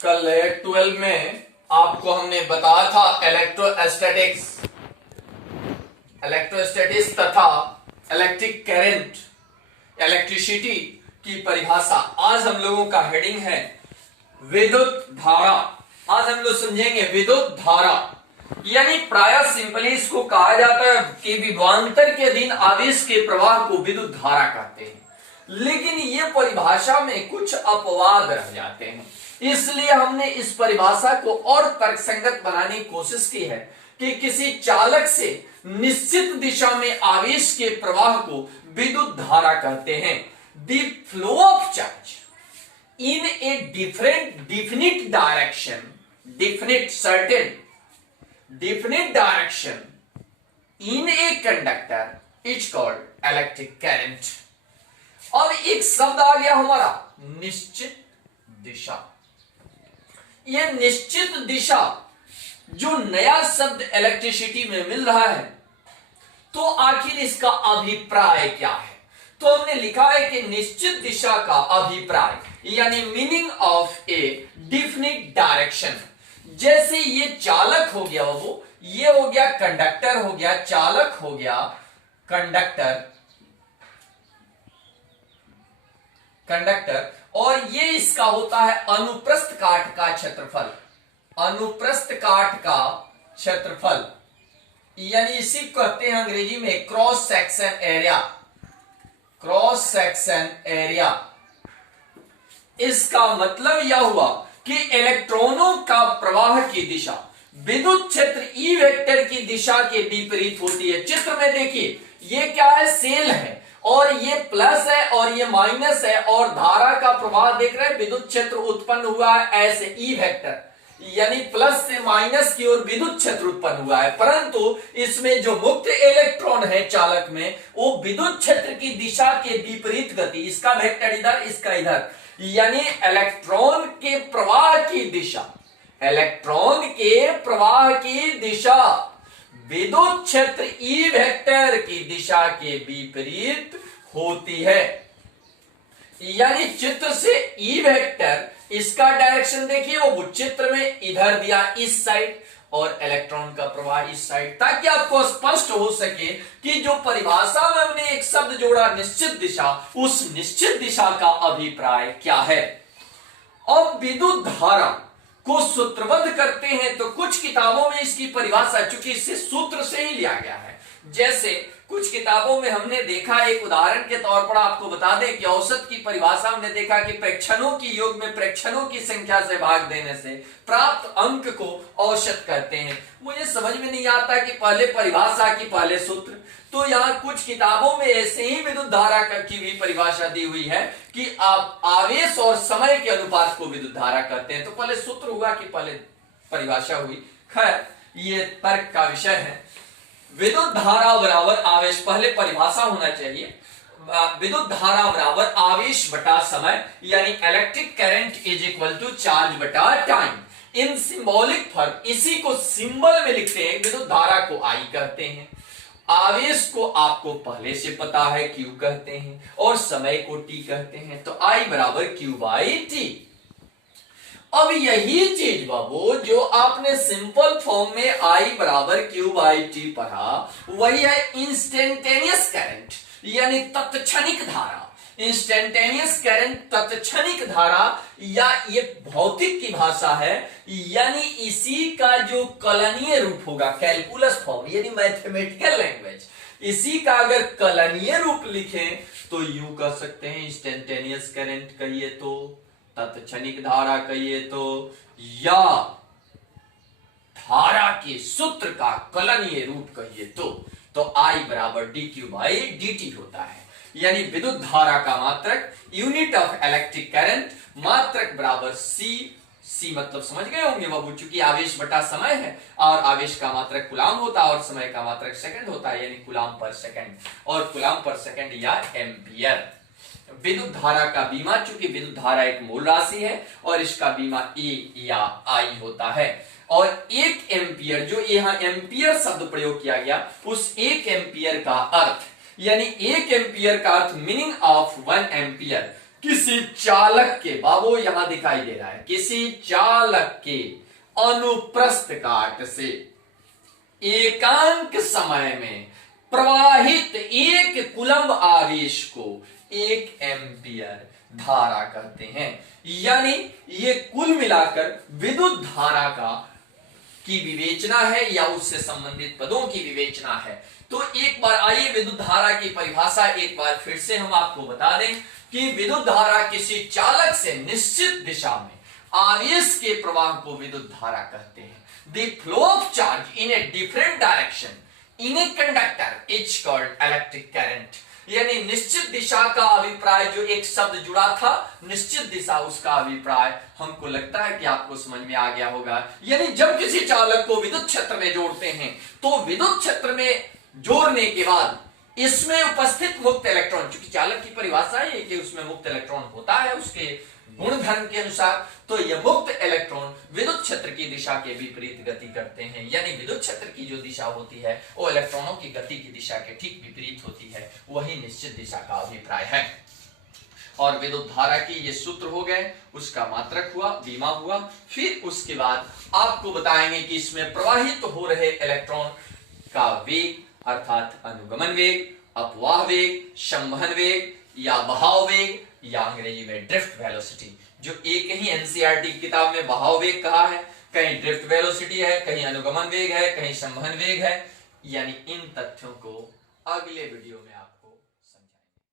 कल 12 में आपको हमने बताया था इलेक्ट्रोस्टैटिक्स तथा इलेक्ट्रिक करंट, इलेक्ट्रिसिटी की परिभाषा। आज हम लोगों का हेडिंग है विद्युत धारा। आज हम लोग समझेंगे विद्युत धारा, यानी प्राय सिंपली इसको कहा जाता है कि विभवांतर के अधीन आवेश के प्रवाह को विद्युत धारा कहते हैं। लेकिन ये परिभाषा में कुछ अपवाद रह जाते हैं, इसलिए हमने इस परिभाषा को और तर्कसंगत बनाने की कोशिश की है कि किसी चालक से निश्चित दिशा में आवेश के प्रवाह को विद्युत धारा कहते हैं। The flow of charge in A definite direction in a conductor is called electric current. और एक शब्द आ गया हमारा निश्चित दिशा। यह निश्चित दिशा जो नया शब्द इलेक्ट्रिसिटी में मिल रहा है, तो आखिर इसका अभिप्राय क्या है? तो हमने लिखा है कि निश्चित दिशा का अभिप्राय यानी meaning of A definite direction. जैसे ये चालक हो गया, वो ये हो गया कंडक्टर हो गया, चालक हो गया कंडक्टर, और ये इसका होता है अनुप्रस्थ काट का क्षेत्रफल। अनुप्रस्थ काट का क्षेत्रफल यानी इसी कहते हैं अंग्रेजी में cross section area. Cross section area, इसका मतलब यह हुआ कि इलेक्ट्रॉनों का प्रवाह की दिशा विद्युत क्षेत्र ई वेक्टर की दिशा के विपरीत होती है। चित्र में देखिए, ये क्या है? सेल है, और ये प्लस है और ये माइनस है, और धारा का प्रवाह देख रहे हैं, विद्युत क्षेत्र उत्पन्न हुआ है ऐसे ई वेक्टर, यानी प्लस से माइनस की ओर विद्युत क्षेत्र उत्पन्न हुआ है। परंतु इसमें जो मुक्त इलेक्ट्रॉन है चालक में, वो विद्युत क्षेत्र की दिशा के विपरीत गति, इसका वेक्टर इधर, इसका इधर, यानी इलेक्ट्रॉन के प्रवाह की दिशा, इलेक्ट्रॉन के प्रवाह की दिशा विद्युत क्षेत्र ई वेक्टर की दिशा के विपरीत होती है। यानी चित्र से ई वेक्टर, इसका डायरेक्शन देखिए, वो चित्र में इधर दिया इस साइड, और इलेक्ट्रॉन का प्रवाह इस साइड, ताकि आपको स्पष्ट हो सके कि जो परिभाषा में हमने एक शब्द जोड़ा निश्चित दिशा, उस निश्चित दिशा का अभिप्राय क्या है। अब विद्युत धारा को सूत्रबद्ध करते हैं तो कुछ किताबों में इसकी परिभाषा, चूंकि इससे सूत्र से ही लिया गया है, जैसे कुछ किताबों में हमने देखा, एक उदाहरण के तौर पर आपको बता दें कि औसत की परिभाषा हमने देखा कि प्रेक्षणों की योग में प्रेक्षणों की संख्या से भाग देने से प्राप्त अंक को औसत कहते हैं। मुझे समझ में नहीं आता कि पहले परिभाषा की पहले सूत्र, तो यहाँ कुछ किताबों में ऐसे ही विद्युत धारा की भी परिभाषा दी हुई है कि आप आवेश और समय के अनुपात को विद्युत धारा कहते हैं। तो पहले सूत्र हुआ कि पहले परिभाषा हुई। खैर, ये तर्क का विषय है। विद्युत धारा बराबर आवेश, पहले परिभाषा होना चाहिए। विद्युत धारा बराबर आवेश बटा समय, यानी electric current is equal to charge बटा टाइम। इन सिंबॉलिक फॉर्म, इसी को सिंबल में लिखते हैं। विद्युत धारा को आई कहते हैं, आवेश को आपको पहले से पता है क्यू कहते हैं, और समय को टी कहते हैं। तो आई बराबर क्यू बाई टी। अब यही चीज बाबू जो आपने सिंपल फॉर्म में आई बराबर क्यू बाई टी पढ़ा, वही है इंस्टेंटेनियस करंट, यानी तत्क्षणिक धारा। इंस्टेंटेनियस करंट, तत्क्षणिक धारा, या ये भौतिक की भाषा है, यानी इसी का जो कलनीय रूप होगा, कैलकुलस फॉर्म यानी मैथमेटिकल लैंग्वेज, इसी का अगर कलनीय रूप लिखें तो यूं कह सकते हैं इंस्टेंटेनियस करंट कहिए तो, तत्क्षणिक धारा कहिए तो, या धारा के सूत्र का कलनीय रूप कहिए तो आई बराबर D Q by D T होता है। यानी विद्युत धारा का मात्रक, यूनिट ऑफ इलेक्ट्रिक करंट, मात्रक बराबर सी। सी मतलब समझ गए होंगे बाबू, चूंकि आवेश बटा समय है, और आवेश का मात्रक कूलाम होता है और समय का मात्रक सेकंड होता है, यानी कूलाम पर सेकंड, और कूलाम पर सेकंड या एम्पियर। विद्युत धारा का बीमा, चूंकि विद्युत धारा एक मूल राशि है और इसका बीमा ए या आई होता है, और एक एम्पियर, जो यहाँ एम्पियर शब्द प्रयोग किया गया, उस एक एम्पियर का अर्थ, यानी एक एम्पियर का अर्थ मीनिंग ऑफ 1 एम्पियर, किसी चालक के, बाबू यहां दिखाई दे रहा है, किसी चालक के अनुप्रस्थ काट से एकांक समय में प्रवाहित 1 कूलम्ब आवेश को 1 एम्पियर धारा कहते हैं। यानी ये कुल मिलाकर विद्युत धारा की विवेचना है या उससे संबंधित पदों की विवेचना है। तो एक बार आइए विद्युत धारा की परिभाषा एक बार फिर से हम आपको बता दें कि विद्युत धारा किसी चालक से निश्चित दिशा में आवेश के प्रवाह को विद्युत धारा कहते हैं। The flow of charge in a different direction in a conductor is called electric current. यानी निश्चित दिशा का अभिप्राय, जो एक शब्द जुड़ा था निश्चित दिशा, उसका अभिप्राय हमको लगता है कि आपको समझ में आ गया होगा। यानी जब किसी चालक को विद्युत क्षेत्र में जोड़ते हैं तो विद्युत क्षेत्र में जोड़ने के बाद इसमें उपस्थित मुक्त इलेक्ट्रॉन, चूंकि चालक की परिभाषा है कि उसमें मुक्त इलेक्ट्रॉन होता है उसके गुण धर्म के अनुसार, तो यह मुक्त इलेक्ट्रॉन विद्युत क्षेत्र की दिशा के विपरीत गति करते हैं। यानी विद्युत क्षेत्र की जो दिशा होती है वो इलेक्ट्रॉनों की गति की दिशा के ठीक विपरीत होती है, वही निश्चित दिशा का अभिप्राय है। और विद्युत धारा की ये सूत्र हो गए, उसका मात्रक हुआ, बीमा हुआ। फिर उसके बाद आपको बताएंगे कि इसमें प्रवाहित हो रहे इलेक्ट्रॉन का वेग अर्थात अनुगमन वेग, अपवाह वेग, संवहन वेग या बहाव वेग, या अंग्रेजी में ड्रिफ्ट वेलोसिटी, जो एक ही एनसीईआरटी किताब में बहाव वेग कहा है, कहीं ड्रिफ्ट वेलोसिटी है, कहीं अनुगमन वेग है, कहीं संवहन वेग है। यानी इन तथ्यों को अगले वीडियो में